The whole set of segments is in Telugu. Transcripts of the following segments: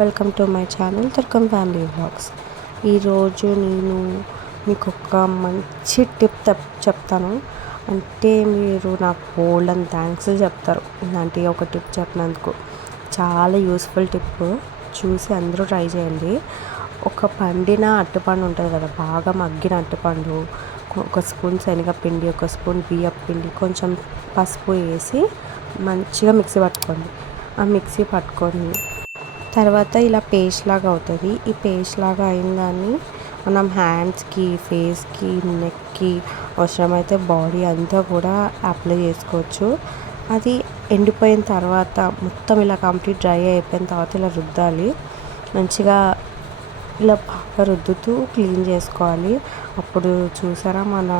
Welcome to my channel Durgam family vlogs. ఈరోజు నేను మీకు ఒక మంచి టిప్ చెప్తాను. అంటే మీరు నాకు బోల్డ్ అండ్ థ్యాంక్స్ చెప్తారు ఇలాంటి ఒక టిప్ చెప్పినందుకు. చాలా యూస్ఫుల్ టిప్, చూసి అందరూ ట్రై చేయండి. ఒక పండిన అరటిపండు ఉంటుంది కదా, బాగా మగ్గిన అరటిపండు, ఒక స్పూన్ శనగపిండి, ఒక స్పూన్ బియ్యం పిండి, కొంచెం పసుపు వేసి మంచిగా మిక్సీ పట్టుకోండి. ఆ మిక్సీ పట్టుకొని తర్వాత ఇలా పేస్ట్ లాగా అవుతుంది. ఈ పేస్ట్ లాగా అయిన దాన్ని మనం హ్యాండ్స్కి, ఫేస్కి, నెక్కి, అవసరమైతే బాడీ అంతా కూడా అప్లై చేసుకోవచ్చు. అది ఎండిపోయిన తర్వాత మొత్తం ఇలా కంప్లీట్ డ్రై అయిపోయిన తర్వాత ఇలా రుద్దాలి. మంచిగా ఇలా బాగా రుద్దుతూ క్లీన్ చేసుకోవాలి. అప్పుడు చూసారా మన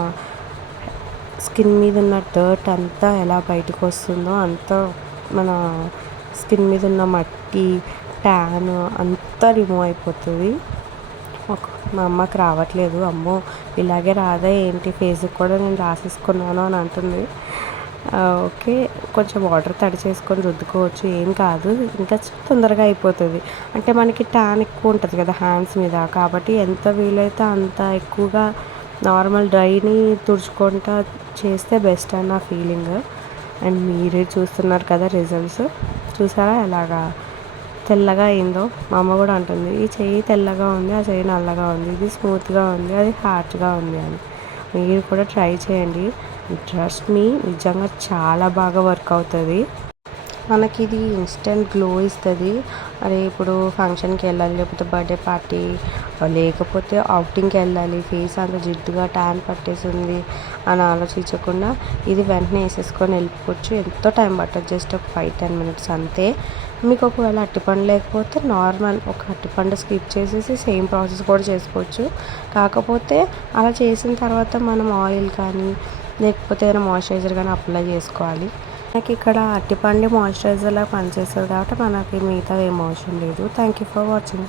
స్కిన్ మీద ఉన్న డర్ట్ అంతా ఎలా బయటకు వస్తుందో, అంతా మన స్కిన్ మీద ఉన్న మట్టి, ట్యాన్ అంతా రిమూవ్ అయిపోతుంది. మా అమ్మకి రావట్లేదు, అమ్మో ఇలాగే రాదా ఏంటి, ఫేస్కి కూడా నేను రాసేసుకున్నాను అని అంటుంది. ఓకే, కొంచెం వాటర్ తడి చేసుకొని రుద్దుకోవచ్చు, ఏం కాదు, ఇంకా తొందరగా అయిపోతుంది. అంటే మనకి ట్యాన్ ఎక్కువ ఉంటుంది కదా హ్యాండ్స్ మీద, కాబట్టి ఎంత వీలైతే అంత ఎక్కువగా నార్మల్ డ్రైని తుడుచుకుంటా చేస్తే బెస్ట్ అని నా ఫీలింగ్. అండ్ మీరే చూస్తున్నారు కదా రిజల్ట్స్, చూసారా ఎలాగా తెల్లగా అయిందో. మా అమ్మ కూడా అంటుంది, ఈ చెయ్యి తెల్లగా ఉంది, ఆ చెయ్యి నల్లగా ఉంది, ఇది స్మూత్గా ఉంది, అది హార్డ్గా ఉంది అని. మీరు కూడా ట్రై చేయండి, ట్రస్ట్ మీ, నిజంగా చాలా బాగా వర్క్ అవుతుంది. మనకి ఇది ఇన్స్టెంట్ గ్లో ఇస్తుంది. అరే ఇప్పుడు ఫంక్షన్కి వెళ్ళాలి, లేకపోతే బర్త్డే పార్టీ, లేకపోతే అవుటింగ్కి వెళ్ళాలి, ఫేస్ అంత జిడ్డుగా ట్యాన్ పట్టేసింది అని ఆలోచించకుండా ఇది వెంటనే వేసేసుకొని వెళ్ళిపోవచ్చు. ఎంతో టైం పట్టదు, జస్ట్ ఒక 5-10 మినిట్స్ అంతే. మీకు ఒకవేళ అరటిపండు లేకపోతే నార్మల్ ఒక అరటిపండు స్కిప్ చేసేసి సేమ్ ప్రాసెస్ కూడా చేసుకోవచ్చు. కాకపోతే అలా చేసిన తర్వాత మనం ఆయిల్ కానీ లేకపోతే ఏదైనా మాయిశ్చరైజర్ కానీ అప్లై చేసుకోవాలి. మనకి ఇక్కడ అరటిపండు మాయిశ్చరైజర్లా పనిచేస్తుంది కాబట్టి మనకి మిగతా ఏం అవసరం లేదు. Thank you for watching.